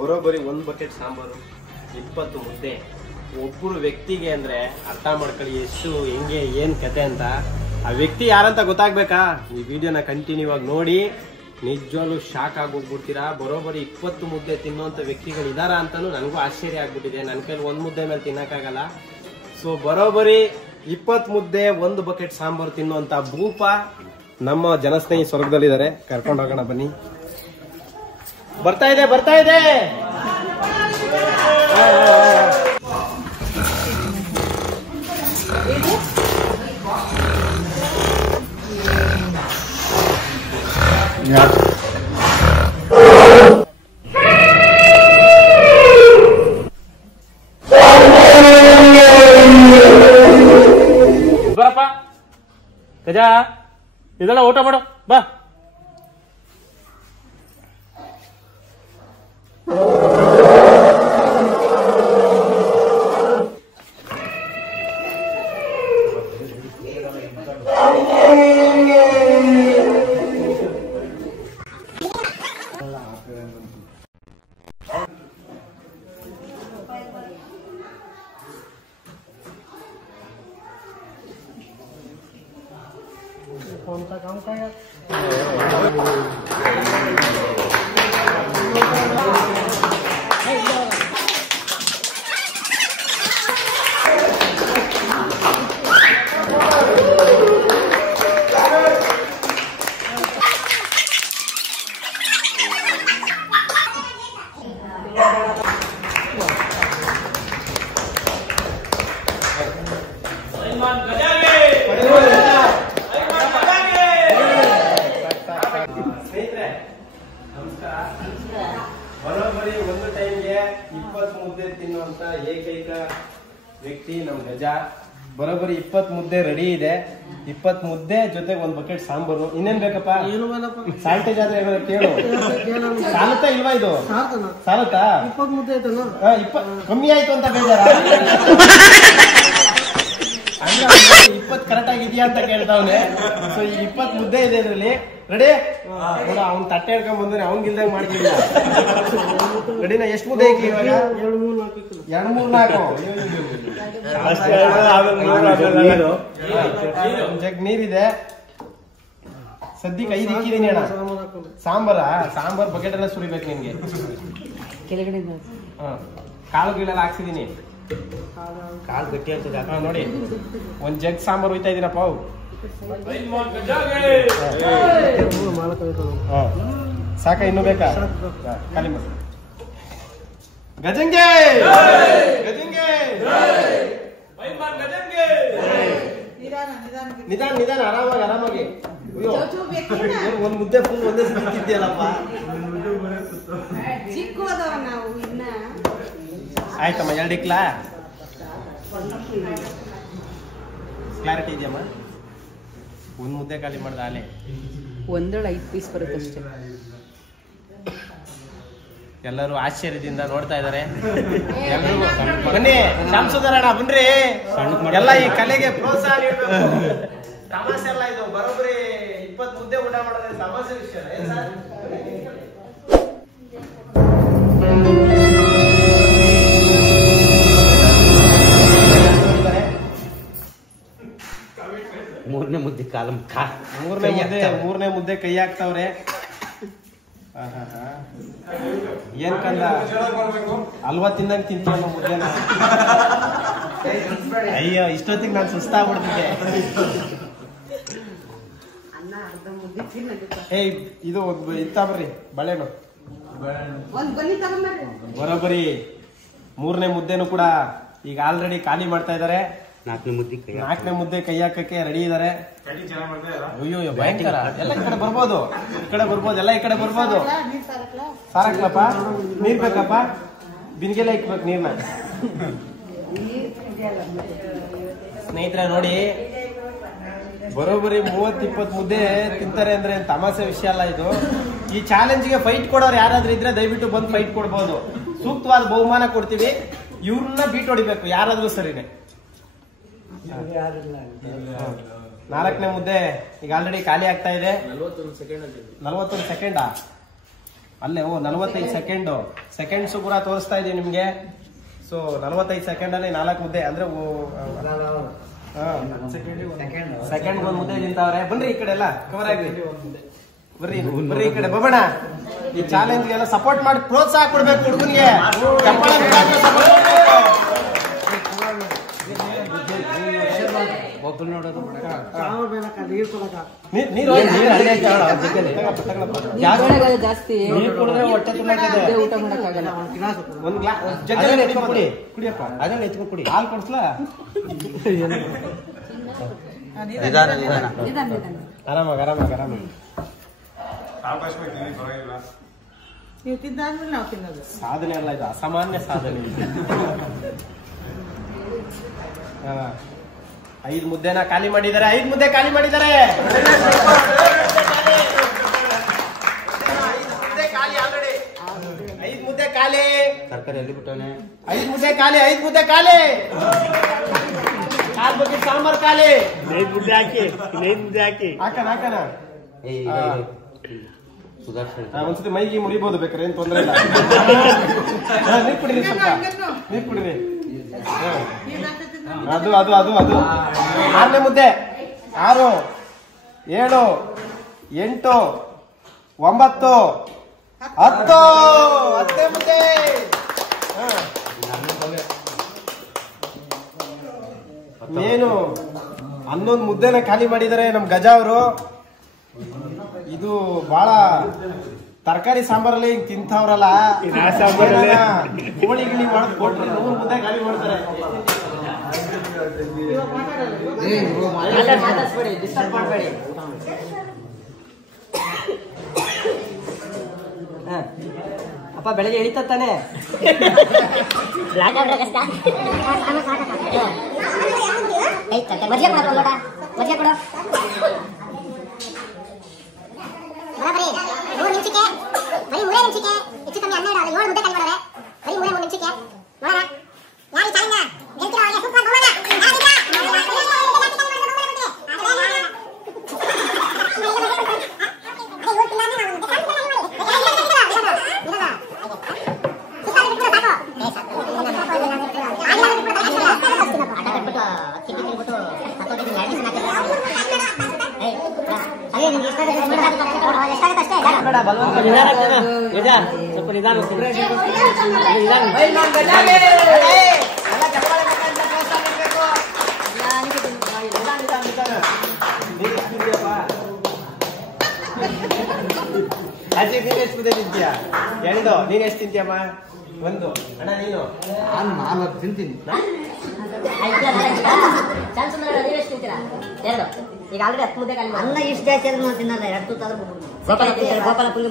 ಬರೋಬ್ಬರಿ 1 ಬಕೆಟ್ ಸಾಂಬಾರು 20 ಮುದ್ದೆ ಒಬ್ಬರು ವ್ಯಕ್ತಿಗೆ ಅಂದ್ರೆ ಅರ್ಥ ಮಾಡ್ಕೊಳ್ಳಿ ಎಷ್ಟು ಹೆಂಗೆ ಏನ್ ಕತೆ ಅಂತ. ಆ ವ್ಯಕ್ತಿ ಯಾರಂತ ಗೊತ್ತಾಗ್ಬೇಕಾ? ಈ ವಿಡಿಯೋನ ಕಂಟಿನ್ಯೂ ಆಗಿ ನೋಡಿ, ನಿಜವಾಗ್ಲೂ ಶಾಕ್ ಆಗೋಗ್ಬಿಡ್ತೀರಾ. ಬರೋಬ್ಬರಿ 20 ಮುದ್ದೆ ತಿನ್ನುವಂತ ವ್ಯಕ್ತಿಗಳು ಇದಾರ ಅಂತಾನು ನನಗೂ ಆಶ್ಚರ್ಯ ಆಗ್ಬಿಟ್ಟಿದೆ. ನನ್ನ ಕೈಲಿ 1 ಮುದ್ದೆ ಮೇಲೆ ತಿನ್ನಕ್ಕಾಗಲ್ಲ. ಸೊ ಬರೋಬ್ಬರಿ 20 ಮುದ್ದೆ 1 ಬಕೆಟ್ ಸಾಂಬಾರು ತಿನ್ನುವಂತ ಭೂಪ ನಮ್ಮ ಜನಸ್ನೇಹಿ ಸ್ವರ್ಗದಲ್ಲಿದ್ದಾರೆ. ಕರ್ಕೊಂಡು ಹೋಗೋಣ ಬನ್ನಿ. ಬರ್ತಾ ಇದೆ ಬರಪ್ಪ ಗಜಾ, ಇದೆಲ್ಲ ಊಟ ಮಾಡು ಬಾ. ಬರೋಬ್ಬರಿ ಒಂದು ಟೈಮ್ಗೆ 20 ಮುದ್ದೆ ತಿನ್ನುವಂತ ಏಕೈಕ ವ್ಯಕ್ತಿ ನಮ್ ಗಜ. ಬರೋಬ್ಬರಿ 20 ಮುದ್ದೆ ರೆಡಿ ಇದೆ. 20 ಮುದ್ದೆ ಜೊತೆ 1 ಬಕೆಟ್ ಸಾಂಬಾರು. ಇನ್ನೇನ್ ಬೇಕಪ್ಪ? ಸಾಲ್ಟೇಜ್ ಆದ್ರೆ ಏನಾದ್ರು ಕೇಳು. ಸಾಲುತ್ತಾ ಇಲ್ವಾ ಇದು? ಸಾಲುತ್ತಾ? 20 ಮುದ್ದೆ ಆಯ್ತಲ್ಲ, ಕಮ್ಮಿ ಆಯ್ತು ಅಂತ ಬೇಜಾರ? ಅಂದ್ರೆ 20 ಕರೆಕ್ಟ್ ಆಗಿದ್ಯಾ ಅಂತ ಕೇಳ್ತಾವನೆ. ಸೊ ಈ 20 ಮುದ್ದೆ ಇದೆ ಇದ್ರಲ್ಲಿ. ರೆಡಿ? ನೋಡ, ಅವ್ನ್ ತಟ್ಟೆ ಹಿಡ್ಕೊಂಡ್ ಬಂದ್ರೆ ಅವ್ನ್ ಇಲ್ದಂಗ್ ಮಾಡ್ತಿಲ್ಲ. ರೆಡಿನಾ? ಎಷ್ಟು ಮುದ್ದೆ ಐತಿ ಇವಾಗ? 2, 3, 4 ಜಗ್ ನೀರಿದೆ. ಸದ್ಯಕ್ಕೆ 5 ಇಕ್ಕಿದೀನಿ ಅಣ್ಣ. ಸಾಂಬಾರ್ ಬಕೆಟ್ ಎಲ್ಲ ಸುರಿಬೇಕು ನಿನ್ಗೆ. ಕೆಳಗಡೆ ಕಾಳು ಗೀಳೆಲ್ಲ ಹಾಕ್ಸಿದೀನಿ. ಕಾಳು ಗಟ್ಟಿ ಆಗ್ತದೆ ನೋಡಿ. 1 ಜಗ್ ಸಾಂಬಾರು ಹೋಯ್ತಾ ಇದೀನಪ್ಪ. ಸಾಕ? ಇನ್ನು ಬೇಕಾ? ಖಾಲಿ ಮಾಡಿ. ಗಜಂಗೆ ನಿಧಾನ ಆರಾಮಾಗಿ. ಅಯ್ಯೋ, 1 ಮುದ್ದೆ ಫುಲ್ ಒಂದೇ ತಿಂತಿದ್ಯಲ್ಲಪ್ಪ. ಆಯ್ತಮ್ಮ, 2 ಇಕ್ಲಾ? ಕ್ಲಾರಿಟಿ ಇದೆಯಮ್ಮ? 1 ಮುದ್ದೆ ಖಾಲಿ ಮಾಡ್ದ ಆಲೆ. 5 ಪೀಸ್ ಬರುತ್ತಷ್ಟೇ. ಎಲ್ಲರೂ ಆಶ್ಚರ್ಯದಿಂದ ನೋಡ್ತಾ ಇದಾರೆ. ಎಲ್ರಿಗೂ ಬನ್ನಿ, ಶಾಂಸುಂದರಣ್ಣ ಬನ್ರಿ. ಎಲ್ಲ ಈ ಕಲೆಗೆ ಪ್ರೋತ್ಸಾಹ ನೀಡಬೇಕು. ತಮಾಷೆ ಎಲ್ಲ ಇದು. ಬರೋಬ್ಬರಿ 20 ಮುದ್ದೆ ಊಟ ಮಾಡೋದ್ರೆ ತಮಾಷೆ ವಿಷಯ ಏನ್ ಸರ್? ಮೂರನೇ ಮುದ್ದೆ ಕೈ ಹಾಕ್ತಾವ್ರೆ. ಏನ್ ಕಂದ ಅಲ್ವಾ ತಿನ್ನಂಗ್ ತಿಂತೀವಲ್ಲ ಮುದ್ದೆನ? ಅಯ್ಯೋ, ಇಷ್ಟೊತ್ತಿಗೆ ನಾನು ಸುಸ್ತಾಗ್ಬಿಡ್ತಿದ್ದೆ. ಇದು ಇತ್ತ ಬರ್ರಿ ಬಳೆನು. ಬರೋಬ್ಬರಿ 3ನೇ ಮುದ್ದೆನು ಕೂಡ ಈಗ ಆಲ್ರೆಡಿ ಖಾಲಿ ಮಾಡ್ತಾ ಇದಾರೆ. 4ನೇ ಮುದ್ದೆ ಕೈ ಹಾಕಕ್ಕೆ ರೆಡಿ ಇದಾರೆ. ಅಯ್ಯೋ ಭಯಂಕರ. ಎಲ್ಲ ಈ ಕಡೆ ಬರ್ಬೋದು, ಎಲ್ಲ ಈ ಕಡೆ ಬರ್ಬೋದು. ಸಾರಕ್ಲಪ್ಪ? ನೀರ್ ಬೇಕಪ್ಪ? ಬಿನ್ಗೆಲ್ಲ ಇಕ್ಬೇಕು ನೀರ್ನ. ಸ್ನೇಹಿತರೆ ನೋಡಿ, ಬರೋಬ್ಬರಿ 30-20 ಮುದ್ದೆ ತಿಂತಾರೆ ಅಂದ್ರೆ ತಮಾಷೆ ವಿಷಯ ಅಲ್ಲ ಇದು. ಈ ಚಾಲೆಂಜ್ಗೆ ಫೈಟ್ ಕೊಡೋರು ಯಾರಾದ್ರೂ ಇದ್ರೆ ದಯವಿಟ್ಟು ಬಂದು ಫೈಟ್ ಕೊಡ್ಬೋದು. ಸೂಕ್ತವಾದ ಬಹುಮಾನ ಕೊಡ್ತೀವಿ. ಇವ್ರನ್ನ ಬೀಟ್ ಹೊಡಿಬೇಕು ಯಾರಾದ್ರೂ ಸರಿನೇ. 4ನೇ ಮುದ್ದೆ ಈಗ ಆಲ್ರೆಡಿ ಖಾಲಿ ಆಗ್ತಾ ಇದೆ. 41 ಸೆಕೆಂಡಾ? ಅಲ್ಲೇ 45 ಸೆಕೆಂಡ್ಸ್ ಕೂಡ ತೋರಿಸ್ತಾ ಇದೀವಿ ನಿಮ್ಗೆ. ಸೊ 45 ಸೆಕೆಂಡ್ ಅಲ್ಲಿ 4 ಮುದ್ದೆ ಅಂದ್ರೆ ಸೆಕೆಂಡ್ ಒಂದ್ ಮುದ್ದೆ ತಿಂತಾವ್ರೆ. ಬನ್ರಿ ಈ ಕಡೆ ಎಲ್ಲ ಕವರ್ ಆಗ್ರಿ, ಬರ್ರಿ ಈ ಕಡೆ ಬರೋಣ. ಈ ಚಾಲೆಂಜ್ ಎಲ್ಲ ಸಪೋರ್ಟ್ ಮಾಡಿ ಪ್ರೋತ್ಸಾಹ ಕೊಡ್ಬೇಕು ಹುಡುಗನ್ಗೆ. ಜಾಸ್ತಿ ನೀರು ಕುಡಿದ್ರೆ ಹೊಟ್ಟೆ ತುಂಬಾಗಿದೆ. ಊಟ ಮಾಡಕ್ಕಾಗಲ್ಲ. ಒಂದ್ ಗ್ಲಾಸ್ ಜಗ್ಗಲ್ಲಿ ಕುಡಿ, ಕುಡಿಯಪ್ಪ. ಅದನ್ನ ಎತ್ಕೊಂಡು ಕುಡಿ. ಹಾಲು ಕೊಡ್ಸ್ಲಾ? ಆರಾಮಾಗ ನೀವು ತಿಂದಾದ್ಮೇಲೆ ನಾವು ತಿನ್ನೋದು. ಸಾಧನೆ ಅಲ್ಲ ಇದು, ಅಸಾಮಾನ್ಯ ಸಾಧನೆ. 5 ಮುದ್ದೆನ ಖಾಲಿ ಮಾಡಿದ್ದಾರೆ. 5 ಮುದ್ದೆ ಖಾಲಿ ಮಾಡಿದ್ದಾರೆ. 5 ಮುದ್ದೆ ಖಾಲಿ. ತರಕಾರಿ ಎಲ್ಲಿ ಬಿಟ್ಟವನೆ? 5 ಮುದ್ದೆ ಖಾಲಿ. 5 ಮುದ್ದೆ ಖಾಲಿ. ಕಾಲ್ ಬಗ್ಗೆ ಸಾಂಬಾರ್ ಖಾಲಿ. 5 ಮುದ್ದೆ ಹಾಕಿ, 5 ಮುದ್ದೆ ಹಾಕಿ. ಹಾಕಣ ಸುಧಾರಿಸಿ. ಒಂದ್ಸತಿ ಮೈಗೆ ಮುರಿಬಹುದು ಬೇಕಾರೆ, ಏನ್ ತೊಂದ್ರೆ ಇಲ್ಲ. ನೀರ್ ಕುಡಿರಿ, ಸ್ವಲ್ಪ ನೀರ್ ಕುಡಿರಿ. ಅದು 6ನೇ ಮುದ್ದೆ. 6, 7, 8, 9, 10. 10ನೇ ಮುದ್ದೆ. ಏನು 11 ಮುದ್ದೆನ ಖಾಲಿ ಮಾಡಿದ್ದಾರೆ ನಮ್ ಗಜ ಅವರು. ಇದು ಬಹಳ ತರಕಾರಿ ಸಾಂಬಾರಲ್ಲಿ ಹಿಂಗ್ ತಿಂತವ್ರಲ್ಲ, ಕೋಳಿ ಗಿಳಿ ಮಾಡೋದು ಕೊಟ್ರೆ 100 ಮುದ್ದೆ ಖಾಲಿ ಮಾಡ್ತಾರೆ. ಡಿಸ್ಟರ್ಬ್ ಮಾಡಬೇಡಿ. ಅಪ್ಪ ಬೆಳಗ್ಗೆ ಎಳಿತಾನೆ. ಅಜ್ಜಿ ನೀನ್ ಎಷ್ಟು ಮುದ್ದೆ ತಿಂತೀಯ? ಎಣಿದು ನೀನ್ ಎಷ್ಟು ತಿಂತೀಯಮ್ಮ? 1. ಅಣ್ಣ ನೀನು? ನಾನು 4 ತಿಂತೀನಿ. ಈಗ ಆಲ್ರೆಡಿ 10 ಮುದ್ದೆ ಖಾಲಿ ಅನ್ನ ಇಷ್ಟು ಜಾಸ್ತಿ ಆದ್ರೂ ನಾವು ತಿನ್ನಲ್ಲ. 2 ತಾದ್ರೂ ಗೋಪಾಲ ಪುಂಗಿ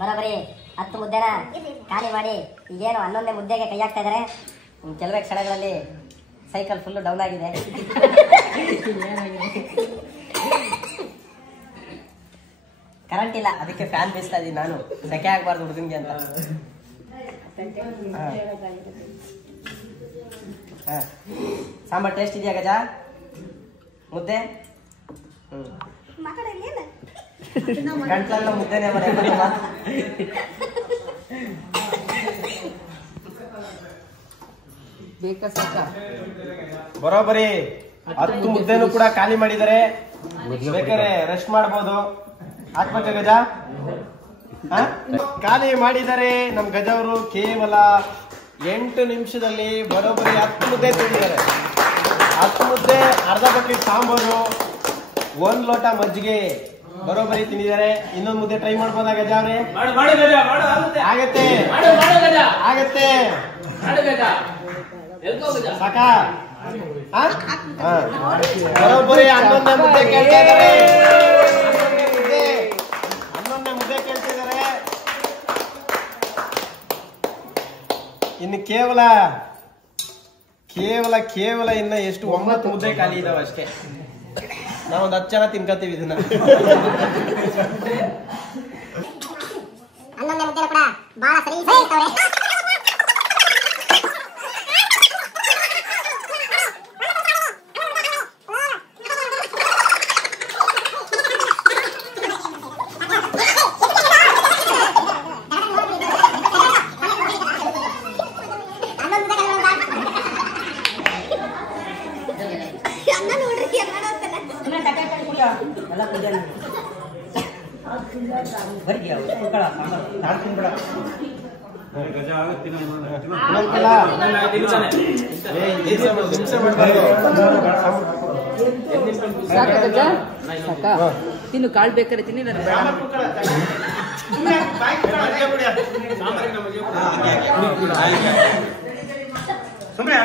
ಬರೋಬರಿ 10 ಮುದ್ದೆನ ಖಾಲಿ ಮಾಡಿ ಈಗೇನು 11ನೇ ಮುದ್ದೆಗೆ ಕೈ ಹಾಕ್ತಾ ಇದಾರೆ. ಕೆಲವೇ ಕ್ಷಣಗಳಲ್ಲಿ ಸೈಕಲ್ ಫುಲ್ ಡೌನ್ ಆಗಿದೆ. ಕರೆಂಟ್ ಇಲ್ಲ, ಅದಕ್ಕೆ ಫ್ಯಾನ್ ಬೀಸ್ತಾ ಇದೀನಿ ನಾನು, ಸೆಕೆ ಆಗ್ಬಾರ್ದು ಹುಡುಗನ್ಗೆ ಅಂತ. ಸಾಂಬಾರ್ ಟೇಸ್ಟ್ ಇದೆಯಾ ಗಜ? ಮುದ್ದೆ ಗಂಟ್ಲೆಲ್ಲ ಮುದ್ದೆನೆ ಬರ ಬೇಕಾ ಸಾಕ ಬರೋಬರಿ 10 ಮುದ್ದೆನೂ ಕೂಡ ಖಾಲಿ ಮಾಡಿದ್ದಾರೆ. ಬೇಕಾದ್ರೆ ರೆಸ್ಟ್ ಮಾಡ್ಬೋದು. ಹಾಕ್ಬೇಕ ಗಜ? ಖಾಲಿ ಮಾಡಿದ್ದಾರೆ ನಮ್ ಗಜ ಅವರು. ಕೇವಲ 8 ನಿಮಿಷದಲ್ಲಿ ಬರೋಬರಿ 10 ಮುದ್ದೆ ತಿಂದಿದ್ದಾರೆ. 10 ಮುದ್ದೆ, ಅರ್ಧ ಬಕೆಟ್ ಸಾಂಬಾರು, 1 ಲೋಟ ಮಜ್ಜಿಗೆ ಬರೋಬರಿ ತಿಂದಿದ್ದಾರೆ. ಇನ್ನೊಂದು ಮುದ್ದೆ ಟ್ರೈ ಮಾಡ್ಬೋದಾ ಗಜ ಅವ್ರೆ? ಆಗತ್ತೆ ಆಗತ್ತೆ ಸಾಕಾ? ಬರೋಬ್ಬರಿ 11ನೇ ಮುದ್ದೆ ಕೇಳ್ತಾ ಇದ್ದಾರೆ. 11ನೇ ಮುದ್ದೆ ಕೇಳ್ತಿದ್ದಾರೆ. ಇನ್ನು ಕೇವಲ ಇನ್ನ ಎಷ್ಟು 9 ಮುದ್ದೆ ಖಾಲಿ ಇದಾವೆ ಅಷ್ಟೇ. ನಾವೊಂದು 10 ಜನ ತಿನ್ಕತೀವಿ ಇದನ್ನ. 11ನೇ ಮುದ್ದೆ ಕೂಡ ಬಹಳ ಸರಿ ಇರ್ತವೆ. ತಿನ್ನು ಕಾಳು ಬೇಕಾದ್ರೆ ತಿನ್ನಿ. ಸುಮ್ಮನೆ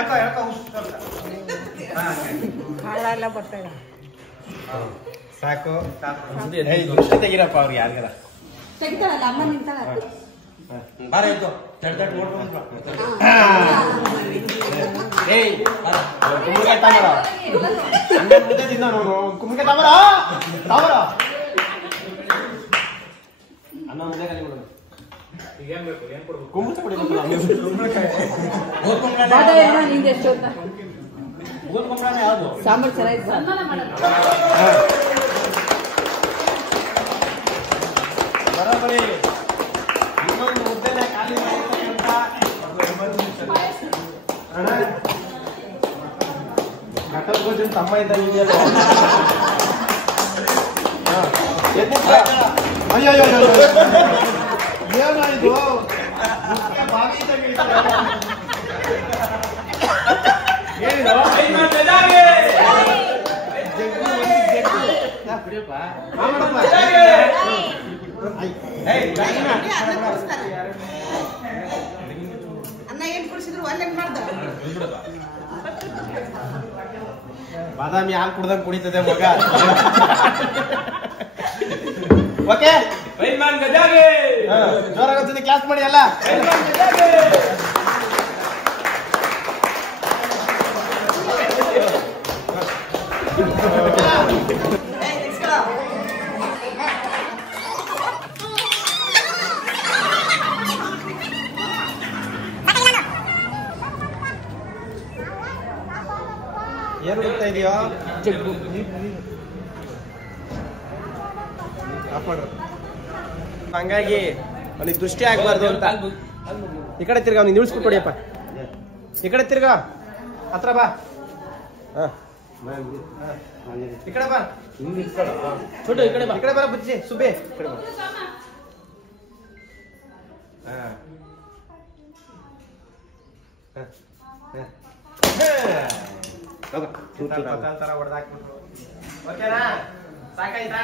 ಕಾಳೆಲ್ಲ ಬರ್ತಾಯಿಲ್ಲ ಸಾಕು. ದೃಷ್ಟಿ ತೆಗಿರಪ್ಪ ಅವ್ರಿಗೆ ಯಾರಿಗಾರ. ತೆಗಿತಾರಲ್ಲ ಅಮ್ಮ ನಿಂತಾರ. ಕುಂಬಳಕಾಯಿ ತಗೊಳ. ಮುದ್ದೆ ತಿಂದ ನೋಡು. ಕುಂಬಳಕಾಯಿ ತಗೊಳ ತಗೊಳ. ಅನ್ನ ಮುದ್ದೆ ಖಾಲಿ ಮಾಡೋದು. ಕುಂಬಳಕಾಯಿ ನಿಂಗೆ ಎಷ್ಟು ಅಂತ ಸಾಂಬಾರು ಚೆನ್ನಾಗಿತ್ತು. ಬರೋಬರಿ ಇನ್ನೊಂದು ಮುದ್ದೆನೆ ಖಾಲಿ ಮಾಡಿರ್ತಕ್ಕಂಥ ಕಟಲ್ ಗೋಜಿನ ತಮ್ಮ ಇದ್ದ ಇದೆಯಲ್ಲ. ಅಯ್ಯೋ ಏನಾಯ್ತು? ಬಾವಿ ಅನ್ನ ಏನ್ ಕುಡಿಸಿದ್ರು ಅಲ್ಲೇನ್ ಮಾಡ್ದ? ಬಾದಾಮಿ ಹಾಲು ಕುಡ್ದಂಗ್ ಕುಡಿತದೆ ಮಗ. ಓಕೆ ಜೋರಾಗ ಕ್ಲಾಸ್ ಮಾಡಿ ಅಲ್ಲ. ಏನು ಹುಡುಕ್ತಾ ಇದೆಯೋ? ಹಂಗಾಗಿ ಅವನಿಗೆ ದೃಷ್ಟಿ ಆಗ್ಬಾರ್ದು ಅಂತ ಈ ಕಡೆ ತಿರ್ಗ ಅವ್ನಿಗೆ ನಿಲ್ಸ್ಬಿಟ್ಕೊಡಿಯಪ್ಪ. ಈ ಕಡೆ ತಿರ್ಗ ಹತ್ರ ಬಾ. ಈ ಕಡೆ ಬಾ. ಚೋಟು ಈ ಕಡೆ ಬರ ಬುಜ್ಜಿ ಸುಬ್ಬೆ ಈ ಕಡೆ ಬಾ. ತರ ಹೊಡೆದಾಕ್ಬಿಟ್ರು. ಓಕೆನಾ? ಸಾಕಾಯ್ತಾ?